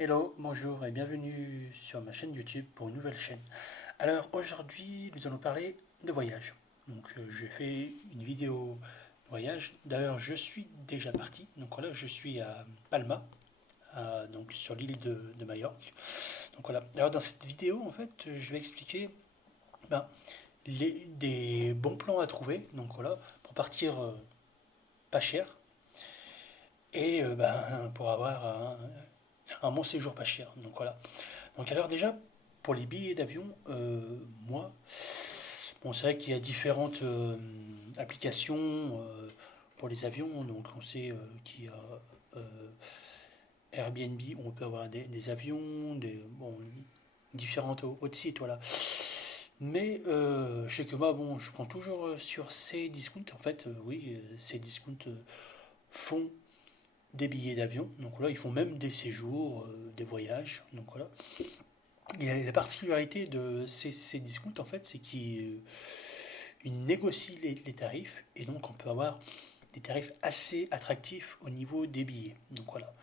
Hello, bonjour et bienvenue sur ma chaîne YouTube pour une nouvelle chaîne. Alors aujourd'hui nous allons parler de voyage. Donc j'ai fait une vidéo voyage. D'ailleurs je suis déjà parti. Donc voilà, je suis à Palma, donc sur l'île de Majorque. Donc voilà. Alors dans cette vidéo en fait je vais expliquer ben, des bons plans à trouver. Donc voilà, pour partir pas cher et pour avoir un bon séjour pas cher. Donc voilà. Donc alors déjà, pour les billets d'avion, moi, bon, c'est vrai qu'il y a différentes applications pour les avions. Donc on sait qu'il y a euh, Airbnb où on peut avoir des avions, bon, différentes autres sites, voilà. Mais je sais que moi, bon, je prends toujours sur Cdiscount. En fait, oui, Cdiscount font des billets d'avion. Donc là, ils font même des séjours, des voyages. Donc voilà. Et la particularité de ces discounts, en fait, c'est qu'ils négocient les tarifs et donc on peut avoir des tarifs assez attractifs au niveau des billets. Donc voilà.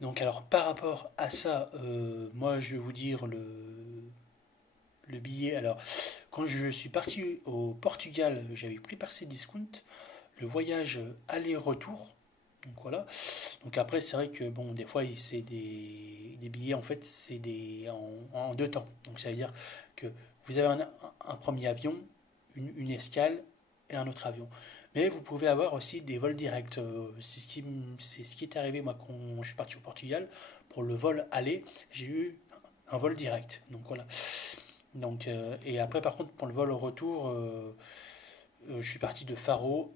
Donc alors par rapport à ça, moi je vais vous dire le billet. Alors quand je suis parti au Portugal, j'avais pris par ces discounts le voyage aller-retour. Donc voilà. Donc après c'est vrai que bon des fois c'est des billets en fait c'est en deux temps. Donc ça veut dire que vous avez un premier avion, une escale et un autre avion. Mais vous pouvez avoir aussi des vols directs. C'est ce qui est arrivé moi quand je suis parti au Portugal. Pour le vol aller, j'ai eu un vol direct. Donc voilà. Donc, et après par contre pour le vol au retour, je suis parti de Faro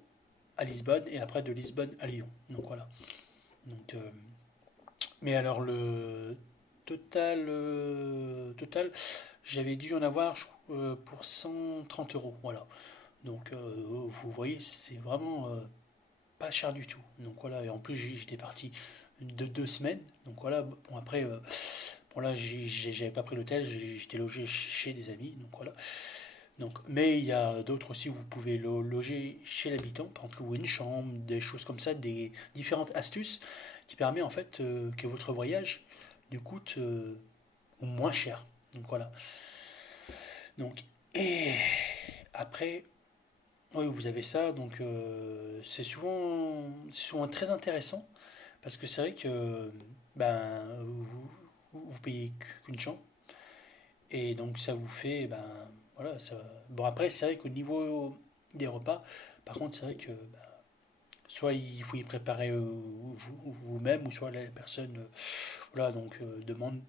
à Lisbonne et après de Lisbonne à Lyon. Donc voilà. Donc, mais alors le total, j'avais dû en avoir pour 130 euros. Voilà. Donc vous voyez, c'est vraiment pas cher du tout. Donc voilà, et en plus j'étais parti de 2 semaines. Donc voilà, bon après, bon là j'avais pas pris l'hôtel, j'étais logé chez des amis. Donc voilà. Donc, mais il y a d'autres aussi où vous pouvez loger chez l'habitant, par exemple louer une chambre, des choses comme ça, des différentes astuces qui permettent en fait que votre voyage ne coûte moins cher. Donc voilà. Donc, et après, oui, vous avez ça, donc c'est souvent très intéressant parce que c'est vrai que ben, vous payez qu'une chambre et donc ça vous fait ben, voilà ça. Bon après c'est vrai qu'au niveau des repas, par contre c'est vrai que ben, soit il faut y préparer vous-même ou soit la personne voilà donc demande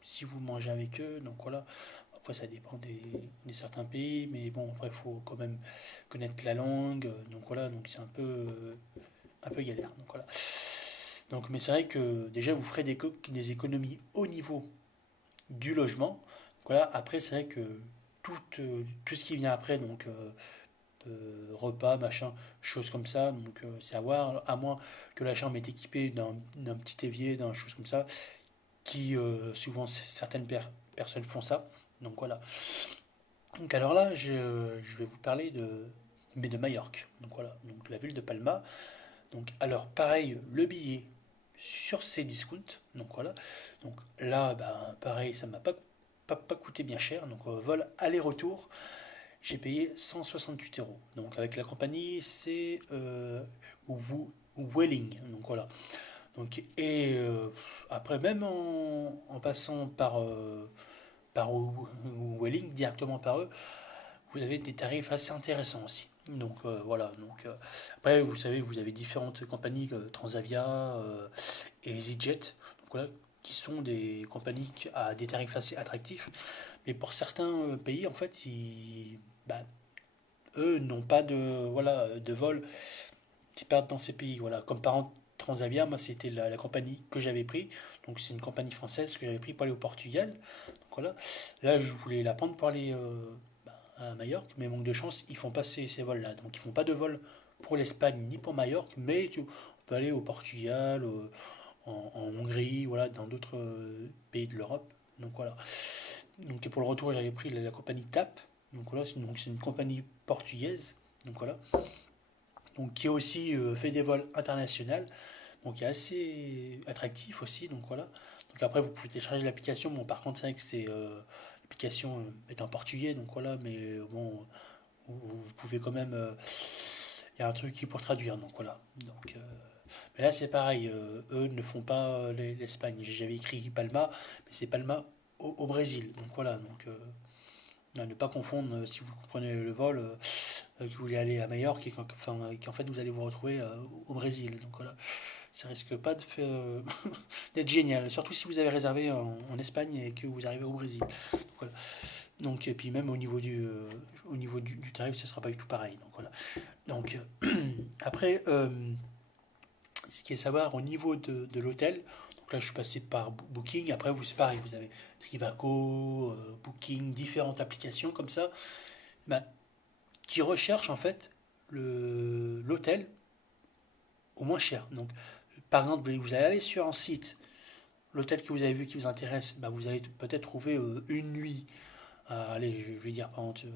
si vous mangez avec eux. Donc voilà, après ça dépend des certains pays, mais bon après il faut quand même connaître la langue. Donc voilà, donc c'est un peu galère. Donc voilà. Donc mais c'est vrai que déjà vous ferez des économies au niveau du logement. Donc voilà, après c'est vrai que tout ce qui vient après, donc repas, machin, choses comme ça, donc c'est à voir, à moins que la chambre est équipée d'un petit évier, d'un chose comme ça, qui souvent certaines personnes font ça. Donc voilà. Donc alors là, je vais vous parler mais de Majorque. Donc voilà, donc la ville de Palma. Donc alors pareil, le billet sur ces discounts. Donc voilà. Donc là, ben, pareil, ça m'a pas coûté bien cher. Donc vol aller-retour, j'ai payé 168 euros. Donc avec la compagnie, c'est Welling. Donc voilà. Donc, et après, même en passant par Welling, directement par eux, vous avez des tarifs assez intéressants aussi. Donc voilà. Donc, après, vous savez, vous avez différentes compagnies, Transavia et EasyJet, donc, voilà, qui sont des compagnies à des tarifs assez attractifs. Mais pour certains pays, en fait, bah, eux n'ont pas de vol qui partent dans ces pays. Voilà. Comme par exemple Transavia, moi c'était la compagnie que j'avais pris. Donc c'est une compagnie française que j'avais pris pour aller au Portugal. Donc voilà. Là je voulais la prendre pour aller à Majorque, mais manque de chance, ils font pas ces vols-là. Donc ils font pas de vol pour l'Espagne ni pour Majorque, mais on peut aller au Portugal, en Hongrie, voilà, dans d'autres pays de l'Europe. Donc voilà. Donc pour le retour, j'avais pris la compagnie TAP. Donc voilà, c'est une compagnie portugaise. Donc voilà. Donc qui a aussi fait des vols internationaux. donc qui est assez attractif aussi, donc voilà. Donc après vous pouvez télécharger l'application, bon par contre c'est vrai que c'est l'application est en portugais, donc voilà, mais bon vous pouvez quand même, il y a un truc qui est pour traduire, donc voilà. Donc mais là c'est pareil, eux ne font pas l'Espagne. J'avais écrit Palma, mais c'est Palma au Brésil, donc voilà, donc à ne pas confondre si vous prenez le vol, que vous voulez aller à Majorque et qu'en fait vous allez vous retrouver au Brésil. Donc voilà, ça risque pas d'être génial, surtout si vous avez réservé en Espagne et que vous arrivez au Brésil. Donc, voilà. Donc, et puis même au niveau du tarif, ce sera pas du tout pareil. Donc voilà. Donc après, ce qui est savoir au niveau de l'hôtel, donc là je suis passé par Booking, après vous c'est pareil, vous avez Trivago, Booking, différentes applications comme ça, ben, qui recherchent en fait l'hôtel au moins cher. Donc par exemple, vous allez aller sur un site, l'hôtel que vous avez vu qui vous intéresse, ben, vous allez peut-être trouver une nuit, allez je vais dire par exemple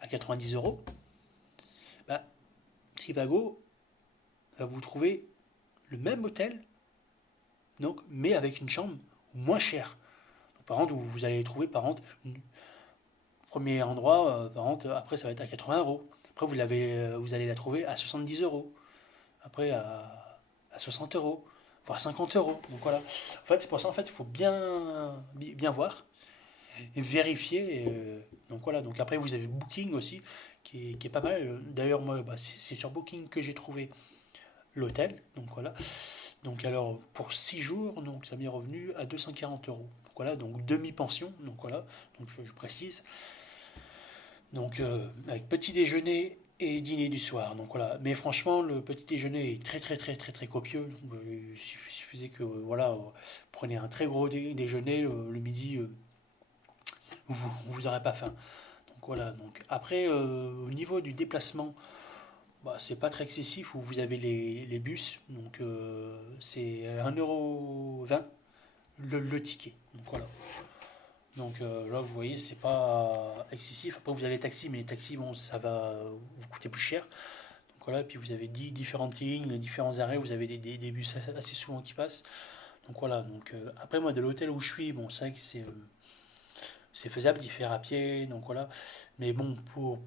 à 90 euros. Ben, Trivago va vous trouver le même hôtel, donc, mais avec une chambre moins chère. Donc, par exemple, vous allez trouver par exemple, premier endroit, par exemple, après ça va être à 80 euros. Après vous allez la trouver à 70 euros. Après à 60 euros, voire 50 euros. Donc voilà. En fait, c'est pour ça, en fait, il faut bien voir et vérifier. Donc voilà. Donc après, vous avez Booking aussi, qui est pas mal. D'ailleurs, moi, bah, c'est sur Booking que j'ai trouvé l'hôtel. Donc voilà. Donc alors pour 6 jours, donc ça m'est revenu à 240 euros. Donc voilà, donc demi-pension, donc voilà, donc je précise. Donc avec petit déjeuner et dîner du soir. Donc voilà, mais franchement le petit déjeuner est très copieux. Donc, il suffisait que voilà, prenez un très gros déjeuner le midi, vous n'aurez pas faim. Donc voilà. Donc après au niveau du déplacement, bah, c'est pas très excessif, où vous avez les bus, donc c'est 1,20 € le ticket. Donc voilà. Donc là, vous voyez, c'est pas excessif. Après, vous avez les taxis, mais les taxis, bon, ça va vous coûter plus cher. Donc voilà, puis vous avez 10 différentes lignes, différents arrêts, vous avez des bus assez souvent qui passent. Donc voilà, donc après, moi, de l'hôtel où je suis, bon, c'est vrai que c'est faisable d'y faire à pied, donc voilà. Mais bon,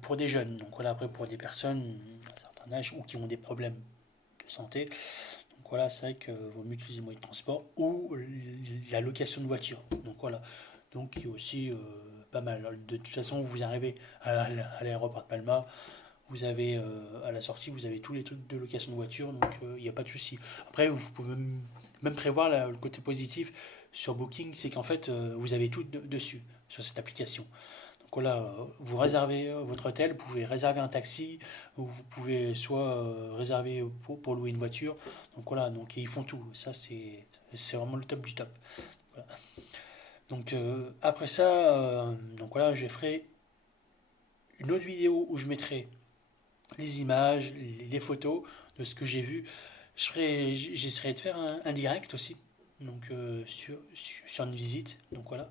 pour des jeunes, donc voilà, après, pour des personnes d'un certain âge ou qui ont des problèmes de santé, donc voilà, c'est vrai que vaut mieux utiliser le moyen de transport ou la location de voiture. Donc voilà, donc il y a aussi pas mal. De toute façon, vous arrivez à l'aéroport de Palma, vous avez à la sortie, vous avez tous les trucs de location de voiture, donc il n'y a pas de souci. Après, vous pouvez même prévoir le côté positif sur Booking, c'est qu'en fait, vous avez tout dessus, sur cette application. Donc voilà, vous réservez votre hôtel, vous pouvez réserver un taxi, ou vous pouvez soit réserver pour louer une voiture. Donc voilà, donc ils font tout. Ça, c'est vraiment le top du top. Voilà. Donc après ça, donc voilà, je ferai une autre vidéo où je mettrai les images, les photos de ce que j'ai vu. J'essaierai de faire un direct aussi, donc sur une visite. Donc voilà.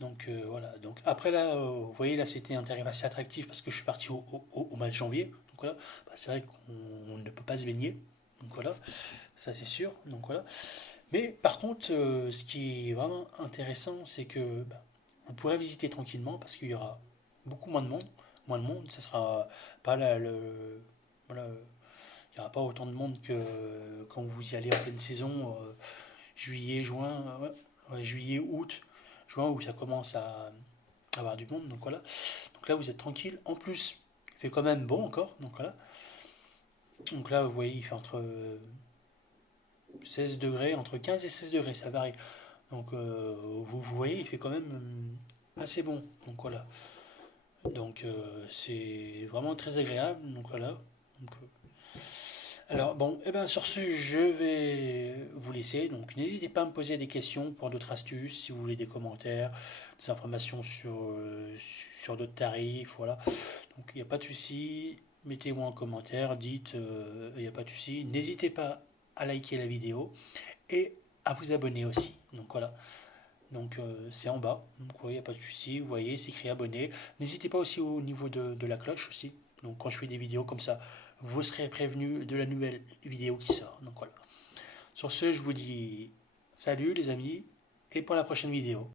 Donc voilà. Donc après là, vous voyez là, c'était un tarif assez attractif parce que je suis parti au mois de janvier. Donc voilà. Bah, c'est vrai qu'on ne peut pas se baigner. Donc voilà, ça c'est sûr. Donc voilà. Mais par contre, ce qui est vraiment intéressant, c'est que bah, vous pourrez visiter tranquillement parce qu'il y aura beaucoup moins de monde. Moins de monde, ça sera pas voilà, il n'y aura pas autant de monde que quand vous y allez en pleine saison, juillet, juin, ouais, juillet, août, juin où ça commence à avoir du monde. Donc voilà. Donc là, vous êtes tranquille. En plus, il fait quand même bon encore. Donc voilà. Donc là, vous voyez, il fait entre 16 degrés, entre 15 et 16 degrés, ça varie. Donc vous voyez, il fait quand même assez bon. Donc voilà. Donc c'est vraiment très agréable. Donc voilà. Donc, alors bon, et ben sur ce, je vais vous laisser. Donc n'hésitez pas à me poser des questions pour d'autres astuces, si vous voulez des commentaires, des informations sur d'autres tarifs, voilà. Donc il n'y a pas de souci. Mettez-moi en commentaire, dites, il n'y a pas de souci. N'hésitez pas à liker la vidéo et à vous abonner aussi. Donc voilà. Donc c'est en bas. Donc il n'y a pas de souci. Vous voyez, c'est écrit abonner. N'hésitez pas aussi au niveau de la cloche aussi. Donc quand je fais des vidéos comme ça, vous serez prévenu de la nouvelle vidéo qui sort. Donc voilà. Sur ce, je vous dis salut les amis et pour la prochaine vidéo.